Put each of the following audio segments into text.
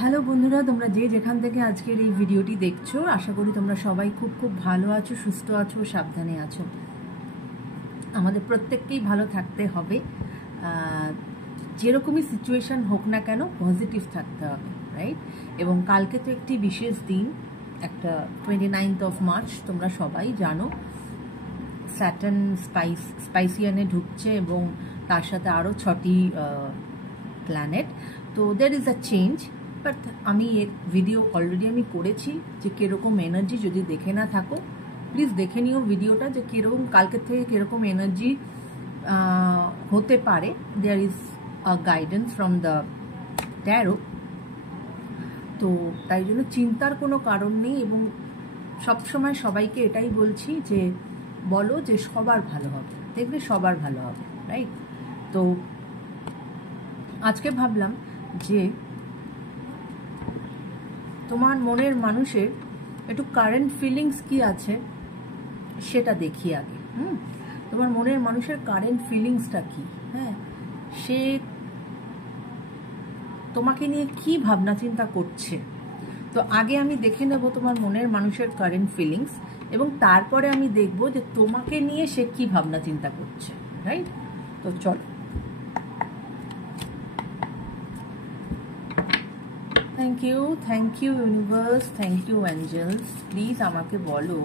Hello বন্ধুরা, তোমরা যে যেখান থেকে আজকের এই ভিডিওটি দেখছো, আশা করি তোমরা সবাই খুব খুব ভালো আছো, সুস্থ আছো, সাবধানে আছো। আমাদের প্রত্যেককেই ভালো থাকতে হবে, যেরকমই সিচুয়েশন হোক না কেন পজিটিভ থাকতে হবে, রাইট? এবং কালকে তো একটি বিশেষ দিন, একটা 29th of March, তোমরা সবাই জানো স্যাটার্ন স্পাইসিয়ানে ঢুকছে এবং তার সাথে আরও 6টি প্ল্যানেট। তো there is a change, but আমি এর ভিডিও অলরেডি আমি করেছি যে কীরকম এনার্জি, যদি দেখে না থাকো প্লিজ দেখে নিও ভিডিওটা, যে কীরকম কালকের থেকে কীরকম এনার্জি হতে পারে। There is a guidance from the tarot. তো তাই জন্য চিন্তার কোনো কারণ নেই, এবং সবসময় সবাইকে এটাই বলছি যে বলো যে সবার ভালো হবে, দেখবে সবার ভালো হবে, রাইট? তো আজকে ভাবলাম যে তোমার মনের মানুষের একটু কারেন্ট ফিলিংস কি আছে সেটা দেখি আগে। তোমার মনের মানুষের কারেন্ট ফিলিংসটা কি, হ্যাঁ, সে তোমাকে নিয়ে কি ভাবনা চিন্তা করছে। তো আগে আমি দেখে নেব তোমার মনের মানুষের কারেন্ট ফিলিংস, এবং তারপরে আমি দেখব যে তোমাকে নিয়ে সে কি ভাবনা চিন্তা করছে, রাইট? তো চলো। Thank you universe, thank you angels. Please আমাকে বলো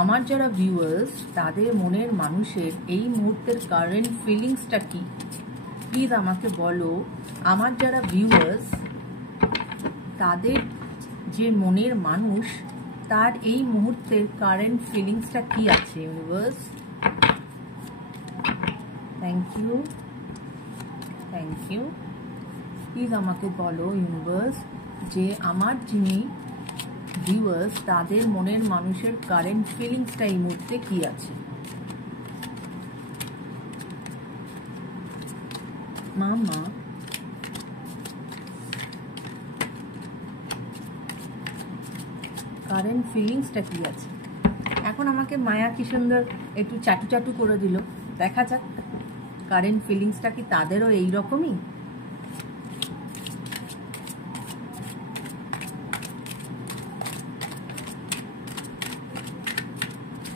আমার যারা ভিউয়ার্স তাদের মনের মানুষের এই মুহূর্তের কারেন্ট ফিলিংসটা কি। প্লিজ আমাকে বলো আমার যারা ভিউয়ার্স তাদের যে মনের মানুষ তার এই মুহূর্তের কারেন্ট ফিলিংসটা কি আছে ইউনিভার্স। Thank you. প্লিজ আমাকে বলো ইউনিভার্স যে আমার যিনি ভিউয়ার্স তাদের মনের মানুষের কারেন্ট ফিলিংসটা এই মুহূর্তে কি আছে। মামা কারেন্ট ফিলিংসটা কি আছে। এখন আমাকে মায়া কি সুন্দর একটু চাটু চাটু করে দিল, দেখা যাক কারেন্ট ফিলিংসটা কি তাদেরও এইরকমই।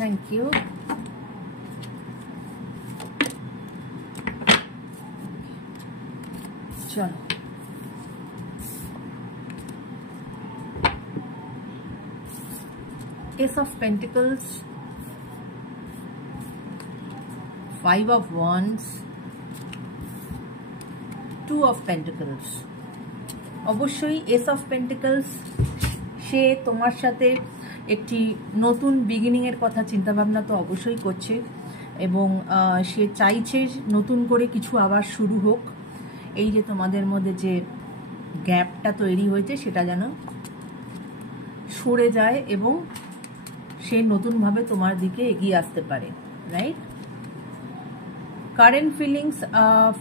Thank you. চলো, Ace of Pentacles, 5 of Wands, 2 of Pentacles। অবশ্যই Ace of Pentacles সে তোমার সাথে একটি নতুন বিগিনিংয়ের কথা চিন্তাভাবনা তো অবশ্যই করছে, এবং সে চাইছে নতুন করে কিছু আবার শুরু হোক। এই যে তোমাদের মধ্যে যে গ্যাপটা তৈরি হয়েছে সেটা যেন সরে যায় এবং সে নতুনভাবে তোমার দিকে এগিয়ে আসতে পারে, right? Current feelings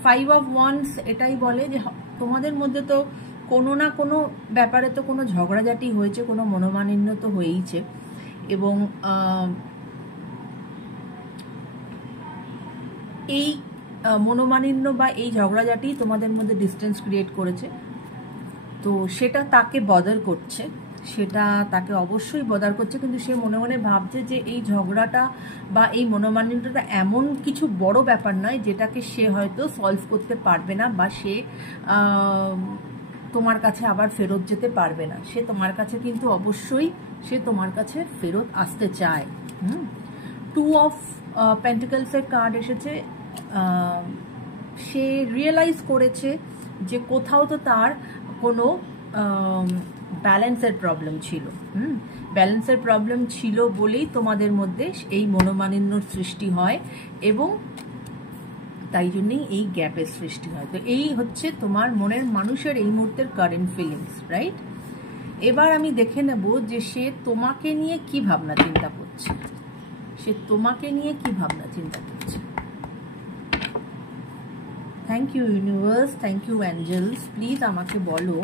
5 of Wands এটাই বলে যে তোমাদের মধ্যে তো কোনো না কোনো ব্যাপারে তো কোনো ঝগড়াঝাটি হয়েছে, কোনো মনোমালিন্য তো হয়েইছে, এবং এই মনোমালিন্য বা এই ঝগড়াঝাটি তোমাদের মধ্যে ডিস্টেন্স ক্রিয়েট করেছে। তো সেটা তাকে বদার করছে, সেটা তাকে অবশ্যই বদার করছে, কিন্তু সে মনে মনে ভাবছে যে এই ঝগড়াটা বা এই মনোমালিন্যটা এমন কিছু বড় ব্যাপার নয় যেটাকে সে হয়তো সলভ করতে পারবে না, বা সে তোমার কাছে আবার ফেরত যেতে পারবে না। সে তোমার কাছে কিন্তু অবশ্যই সে তোমার কাছে ফেরত আসতে চায়। 2 of Pentacles-এর কার্ড এসেছে। সে রিয়েলাইজ করেছে যে কোথাও তো তার কোনো ব্যালেন্সের প্রবলেম ছিল। ব্যালেন্সের প্রবলেম ছিল বলেই তোমাদের মধ্যে এই মনোমালিন্যর সৃষ্টি হয়, এবং তাই জন্যই এই গ্যাপের সৃষ্টি হয়। তো এই হচ্ছে তোমার মনের মানুষের এই মুহূর্তের কারেন্ট ফিলিংস, রাইট? এবার আমি দেখে নেব যে সে তোমাকে নিয়ে কি ভাবনা চিন্তা করছে, সে তোমাকে নিয়ে কি ভাবনা চিন্তা করছে। Thank you universe, thank you angels. Please আমাকে বলো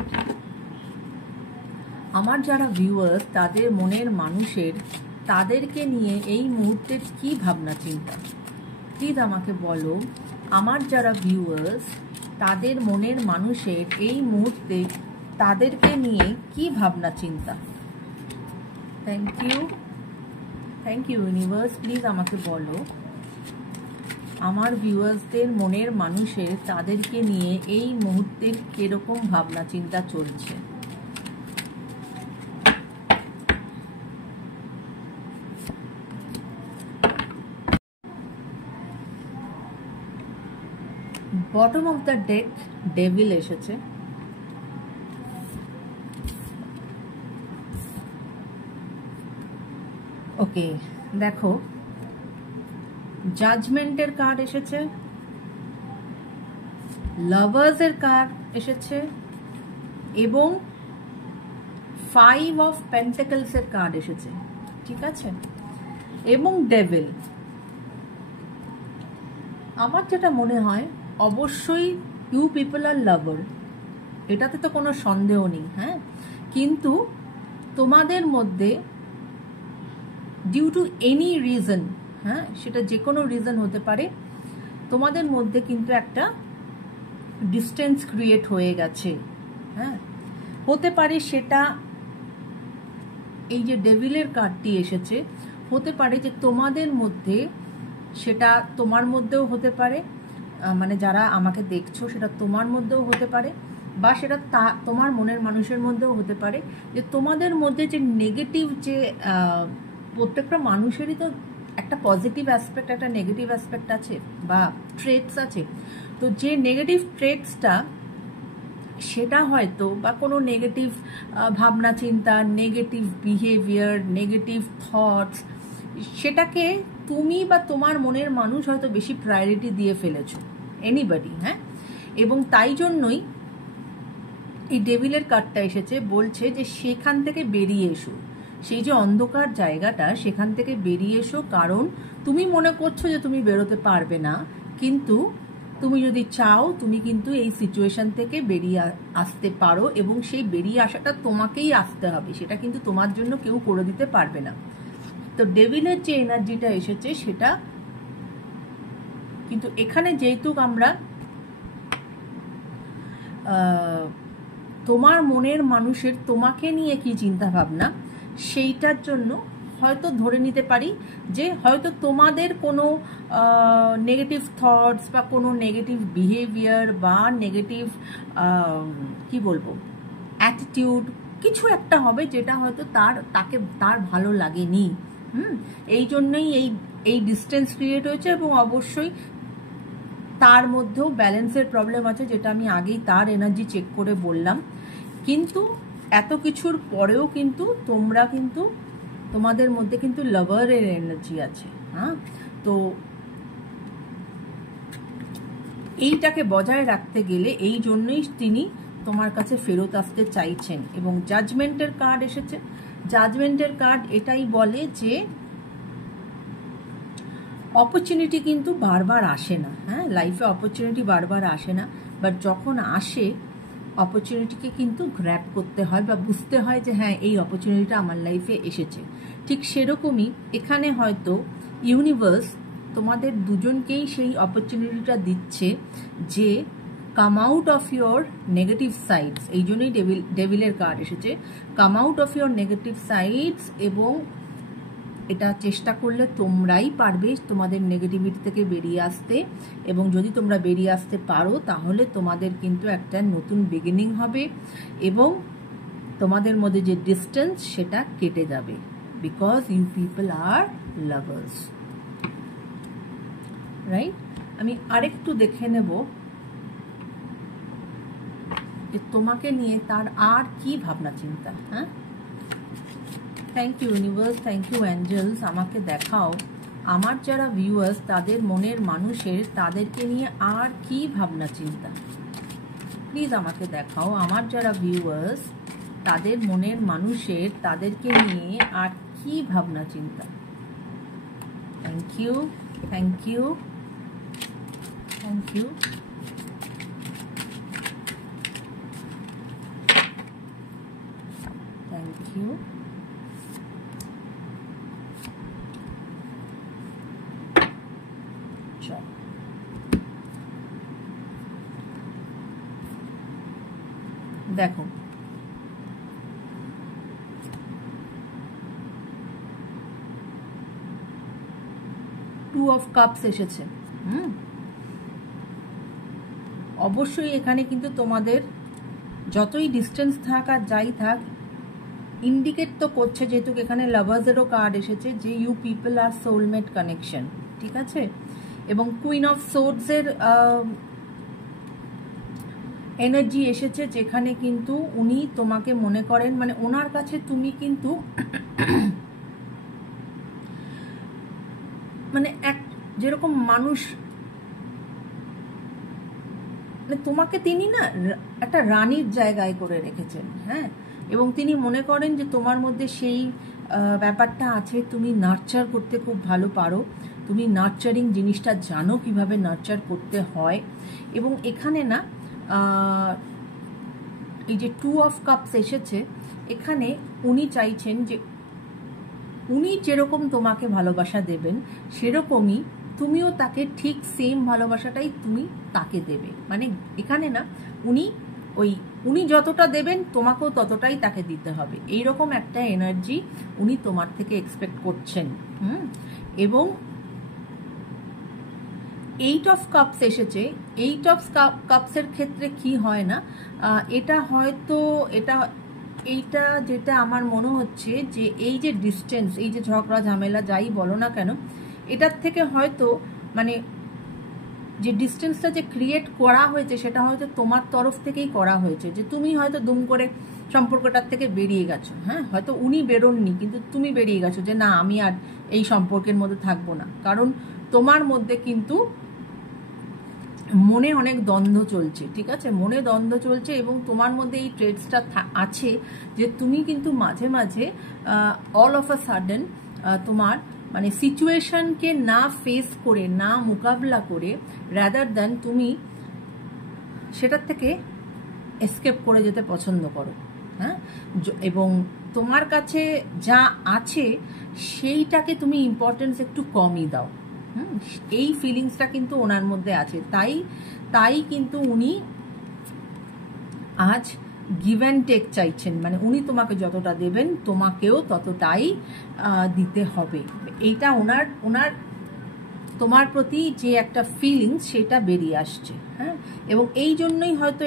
আমার যারা ভিউয়ার্স তাদের মনের মানুষের তাদেরকে নিয়ে এই মুহূর্তের কি ভাবনা চিন্তা। প্লিজ আমাকে বলো আমার যারা ভিউয়ার্স তাদের মনের মানুষের এই মুহূর্তে তাদেরকে নিয়ে কি ভাবনা চিন্তা। Thank you universe. প্লিজ আমাকে বলো আমার ভিউয়ার্সদের মনের মানুষের তাদেরকে নিয়ে এই মুহূর্তে কিরকম ভাবনা চিন্তা চলছে। Bottom of the deck devil এসেছে। ওকে, দেখো জাজমেন্টের কার্ড এসেছে, লাভার্সের কার্ড এসেছে এবং 5 অফ পেন্টাকলসের কার্ড এসেছে, ঠিক আছে, এবং ডেভিল। আমার যেটা মনে হয় অবশ্যই ইউ পিপল আর লাভার, এটাতে তো কোনো সন্দেহ নেই, হ্যাঁ, কিন্তু তোমাদের মধ্যে ডিউ টু এনি রিজন, হ্যাঁ, সেটা যে কোনো রিজন হতে পারে, তোমাদের মধ্যে কিন্তু একটা ডিস্টেন্স ক্রিয়েট হয়ে গেছে, হ্যাঁ, হতে পারে সেটা এই যে ডেভিলের কার্ডটি এসেছে, হতে পারে যে তোমাদের মধ্যে, সেটা তোমার মধ্যেও হতে পারে, মানে যারা আমাকে দেখছো সেটা তোমার মধ্যেও হতে পারে, বা সেটা তোমার মনের মানুষের মধ্যেও হতে পারে, যে তোমাদের মধ্যে যে নেগেটিভ, যে প্রত্যেকটা মানুষেরই তো একটা পজিটিভ অ্যাসপেক্ট, একটা নেগেটিভ অ্যাসপেক্ট আছে বা ট্রেটস আছে, তো যে নেগেটিভ ট্রেটসটা সেটা হয়তো, বা কোনো নেগেটিভ ভাবনা চিন্তা, নেগেটিভ বিহেভিয়ার, নেগেটিভ থটস, সেটাকে তুমি বা তোমার মনের মানুষ হয়তো বেশি প্রায়োরিটি দিয়ে ফেলেছো, এনিবডি, হ্যাঁ, এবং তাই জন্যই এই ডেভিলের কার্ডটা এসেছে, বলছে যে সেখান থেকে বেরিয়ে এসো, সেই যে অন্ধকার জায়গাটা সেখান থেকে বেরিয়ে এসো, কারণ তুমি মনে করছো যে তুমি বেরোতে পারবে না, কিন্তু তুমি যদি চাও তুমি কিন্তু এই সিচুয়েশন থেকে বেরিয়ে আসতে পারো, এবং সেই বেরিয়ে আসাটা তোমাকেই আসতে হবে, সেটা কিন্তু তোমার জন্য কেউ করে দিতে পারবে না। তো ডেভিলের যে এনার্জিটা এসেছে সেটা কিন্তু এখানে যেহেতু আমরা তোমার মনের মানুষের তোমাকে নিয়ে কি চিন্তা ভাবনা, সেইটার জন্য হয়তো ধরে নিতে পারি যে হয়তো তোমাদের কোনো নেগেটিভ থটস বা কোনো নেগেটিভ বিহেভিয়ার বা নেগেটিভ কি বলবো অ্যাটিটিউড কিছু একটা হবে, যেটা হয়তো তার ভালো লাগেনি, এই জন্যই এই ডিস্টেন্স ক্রিয়েট হয়েছে, এবং অবশ্যই তার মধ্যেও ব্যালেন্সের প্রবলেম আছে, যেটা আমি আগেই তার এনার্জি চেক করে বললাম। কিন্তু এত কিছুর পরেও কিন্তু তোমরা কিন্তু তোমাদের মধ্যে কিন্তু লাভারের এনার্জি আছে, হ্যাঁ, তো এইটাকে বজায় রাখতে গেলে এই জন্যই তিনি তোমার কাছে ফেরত আসতে চাইছেন। এবং জাজমেন্টের কার্ড এসেছে, জাজমেন্টের কার্ড এটাই বলে যে অপরচুনিটি কিন্তু বারবার আসে না, হ্যাঁ, লাইফে অপরচুনিটি বারবার আসে না, বাট যখন আসে অপরচুনিটিকে কিন্তু গ্র্যাব করতে হয় বা বুঝতে হয় যে হ্যাঁ এই অপরচুনিটিটা আমার লাইফে এসেছে। ঠিক সেরকমই এখানে হয়তো ইউনিভার্স তোমাদের দুজনকেই সেই অপরচুনিটিটা দিচ্ছে যে come out of your negative sides, এই জন্যই ডেভিলের কার্ড এসেছে, come out of your negative sides, এবং এটা চেষ্টা করলে তোমরাই পারবে তোমাদের নেগেটিভিটি থেকে বেরিয়ে আসতে, এবং যদি তোমরা বেরিয়ে আসতে পারো তাহলে তোমাদের কিন্তু একটা নতুন বিগিনিং হবে, এবং তোমাদের মধ্যে যে ডিস্টেন্স সেটা কেটে যাবে, because you people are lovers, right. আমি আরেকটু দেখে নেব যে তোমাকে নিয়ে তার আর কি ভাবনা চিন্তা, হ্যাঁ। Thank you universe, thank you angels, আমাকে দেখাও আমার যারা ভিউয়ার্স তাদের মনের মানুষের তাদেরকে নিয়ে আর কি ভাবনা চিন্তা। প্লিজ আমাকে দেখাও আমার যারা ভিউয়ার্স তাদের মনের মানুষের তাদেরকে নিয়ে আর কি ভাবনা চিন্তা। Thank you, thank you, thank you. Thank you. দেখো টু অফ কাপস এসেছে। অবশ্যই এখানে কিন্তু তোমাদের যতই ডিস্টেন্স থাক আর যাই থাক, ইন্ডিকেট তো করছে, যেহেতু এখানে লাভার্সেরও কার্ড এসেছে, যে you people are soulmate connection, ঠিক আছে। এবং কুইন অফ সোর্ডসের এনার্জি এসেছে, যেখানে কিন্তু উনি তোমাকে মনে করেন, মানে ওনার কাছে তুমি কিন্তু মানে এক যেরকম মানুষ, মানে তোমাকে তিনি না একটা রানীর জায়গায় করে রেখেছেন, হ্যাঁ। এবং তিনি মনে করেন যে তোমার মধ্যে সেই ব্যাপারটা আছে, তুমি নার্চার করতে খুব ভালো পারো, তুমি নার্চারিং জিনিসটা জানো কিভাবে নার্চার করতে হয়। এবং এখানে না এই যে টু অফ কাপস এসেছে, এখানে উনি চাইছেন যে উনি যেরকম তোমাকে ভালোবাসা দেবেন সেরকমই তুমিও তাকে ঠিক সেম ভালোবাসাটাই তুমি তাকে দেবে। মানে এখানে না উনি যতটা দেবেন তোমাকেও ততটাই তাকে দিতে হবে, এইরকম একটা এনার্জি উনি তোমার থেকে এক্সপেক্ট করছেন। এবং এইট অফ কাপস এসেছে। এইট অফ কাপসের ক্ষেত্রে কি হয় না, এটা হয়তো এইটা যেটা আমার মনে হচ্ছে যে এই যে ডিস্টেন্স, এই যে ঝগড়া ঝামেলা যাই বলো না কেন, এটার থেকে হয়তো মানে যে ডিস্টেন্সটা যে ক্রিয়েট করা হয়েছে সেটা হয়তো তোমার তরফ থেকেই করা হয়েছে, যে তুমি হয়তো দুম করে সম্পর্কটার থেকে বেরিয়ে গেছো, হ্যাঁ। হয়তো উনি বেরোননি, কিন্তু তুমি বেরিয়ে গেছো যে না, আমি আর এই সম্পর্কের মধ্যে থাকবো না, কারণ তোমার মধ্যে কিন্তু মনে অনেক দ্বন্দ্ব চলছে, ঠিক আছে, মনে দ্বন্দ্ব চলছে। এবং তোমার মধ্যে এই ট্রেডসটা আছে যে তুমি কিন্তু মাঝে মাঝে অল অফ আ সাডেন তোমার মানে সিচুয়েশনকে না ফেস করে, না মোকাবিলা করে, রাদার দ্যান তুমি সেটার থেকে এসকেপ করে যেতে পছন্দ করো, হ্যাঁ। এবং তোমার কাছে যা আছে সেইটাকে তুমি ইম্পর্টেন্স একটু কমই দাও, এই ফিলিংসটা কিন্তু ওনার মধ্যে আছে। তাই কিন্তু উনি আজ গিভ অ্যান্ড টেক চাইছেন, মানে উনি তোমাকে যতটা দেবেন তোমাকেও ততটাই দিতে হবে। এইটা ওনার তোমার প্রতি যে একটা ফিলিংস সেটা বেরিয়ে আসছে, হ্যাঁ। এবং এই জন্যই হয়তো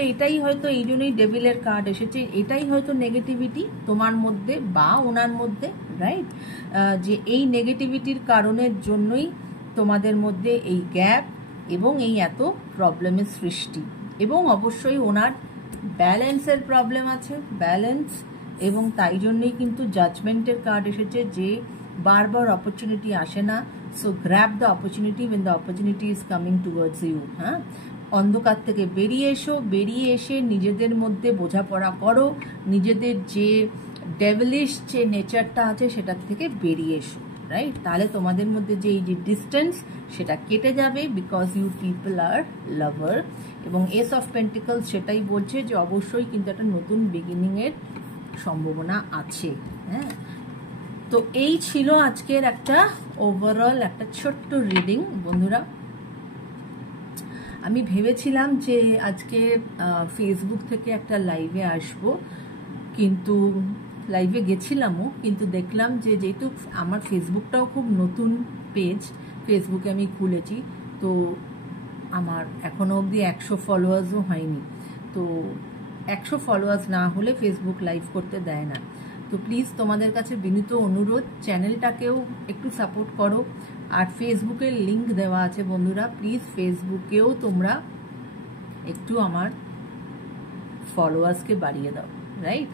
এই জন্যই ডেভিলের কার্ড এসেছে, এটাই হয়তো নেগেটিভিটি তোমার মধ্যে বা ওনার মধ্যে, রাইট। যে এই নেগেটিভিটির কারণের জন্যই তোমাদের মধ্যে এই গ্যাপ এবং এই এত প্রবলেমের সৃষ্টি। এবং অবশ্যই ওনার ব্যালেন্সের প্রবলেম আছে, ব্যালেন্স। এবং তাই জন্যই কিন্তু জাজমেন্টের কার্ড এসেছে, যে বারবার অপরচুনিটি আসে না, so grab the opportunity when the opportunity is coming towards you, হ্যাঁ। অন্ধকার থেকে বেরিয়ে এসো, বেরিয়ে এসে নিজেদের মধ্যে বোঝাপড়া করো, নিজেদের যে ডেভিলিশ যে নেচারটা আছে সেটার থেকে বেরিয়ে এসো, রাইট। তাহলে তোমাদের মধ্যে যে এই যে ডিস্টেন্স সেটা কেটে যাবে, বিকজ ইউ পিপল আর লাভার। এবং এস অফ পেন্টিকলস সেটাই বলছে যে অবশ্যই কিন্তু একটা নতুন বিগিনিংয়ের সম্ভাবনা আছে, হ্যাঁ। তো এই ছিল আজকের একটা ওভারঅল একটা ছোট্ট রিডিং বন্ধুরা। আমি ভেবেছিলাম যে আজকে ফেসবুক থেকে একটা লাইভে আসবো, কিন্তু লাইভে গেছিলামও, কিন্তু দেখলাম যে যেহেতু আমার ফেসবুকটাও খুব নতুন পেজ, ফেসবুকে আমি খুলেছি, তো আমার এখনো অবধি 100 ফলোয়ার্সও হয়নি। তো 100 ফলোয়ার্স না হলে ফেসবুক লাইভ করতে দেয় না। তো প্লিজ তোমাদের কাছে বিনীত অনুরোধ, চ্যানেলটাকেও একটু সাপোর্ট করো। আর ফেসবুকের লিংক দেওয়া আছে বন্ধুরা, প্লিজ ফেসবুকেও তোমরা একটু আমার ফলোয়ার্সকে বাড়িয়ে দাও, রাইট।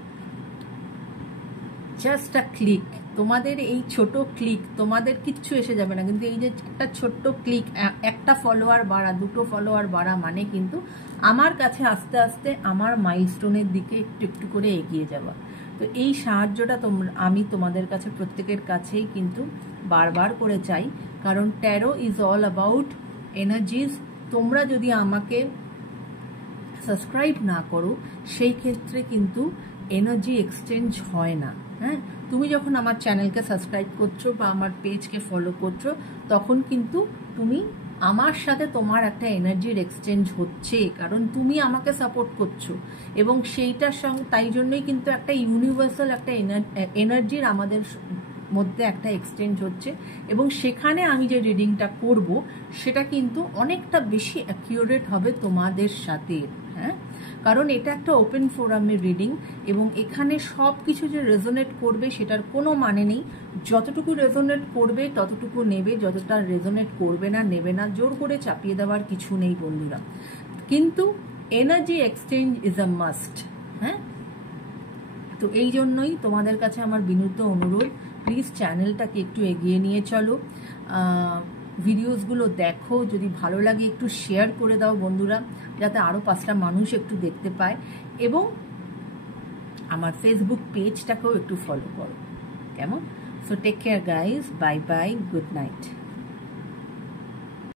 জাস্ট আ ক্লিক, তোমাদের এই ছোট ক্লিক, তোমাদের কিচ্ছু এসে যাবে না, কিন্তু এই যে একটা ছোট্ট ক্লিক, একটা ফলোয়ার বাড়া, 2টো ফলোয়ার বাড়া মানে কিন্তু আমার কাছে আস্তে আস্তে আমার মাইলস্টোনের দিকে একটু একটু করে এগিয়ে যাওয়া। তো এই সাহায্যটা আমি তোমাদের কাছে প্রত্যেকের কাছেই কিন্তু বারবার করে চাই, কারণ ট্যারো ইজ অল অ্যাবাউট এনার্জিজ। তোমরা যদি আমাকে সাবস্ক্রাইব না করো সেই ক্ষেত্রে কিন্তু এনার্জি এক্সচেঞ্জ হয় না, হ্যাঁ। তুমি যখন আমার চ্যানেলকে সাবস্ক্রাইব করছো বা আমার পেজকে ফলো করছো, তখন কিন্তু তুমি আমার সাথে তোমার একটা এনার্জির এক্সচেঞ্জ হচ্ছে, কারণ তুমি আমাকে সাপোর্ট করছো। এবং সেইটার সঙ্গে তাই জন্যই কিন্তু একটা ইউনিভার্সাল একটা এনার্জির আমাদের মধ্যে একটা এক্সচেঞ্জ হচ্ছে, এবং সেখানে আমি যে রিডিংটা করব সেটা কিন্তু অনেকটা বেশি অ্যাকিউরেট হবে তোমাদের সাথে। হ্যাঁ, কারণ এটা একটা ওপেন ফোরামের রিডিং, এবং এখানে সব কিছু যে রেজোনেট করবে সেটার কোনো মানে নেই। যতটুকু রেজোনেট করবে ততটুকু নেবে, যতটা রেজোনেট করবে না নেবে না। জোর করে চাপিয়ে দেওয়ার কিছু নেই বন্ধুরা, কিন্তু energy exchange is a must. হ্যাঁ, তো এই জন্যই তোমাদের কাছে আমার বিনীত অনুরোধ, প্লিজ চ্যানেলটাকে একটু এগিয়ে নিয়ে চলো, ভিডিওসগুলো দেখো, যদি ভালো লাগে একটু শেয়ার করে দাও বন্ধুরা, যাতে আরও 5টা মানুষ একটু দেখতে পায়, এবং আমার ফেসবুক পেজটাকেও একটু ফলো করো, কেমন? So take care guys, bye bye, good night.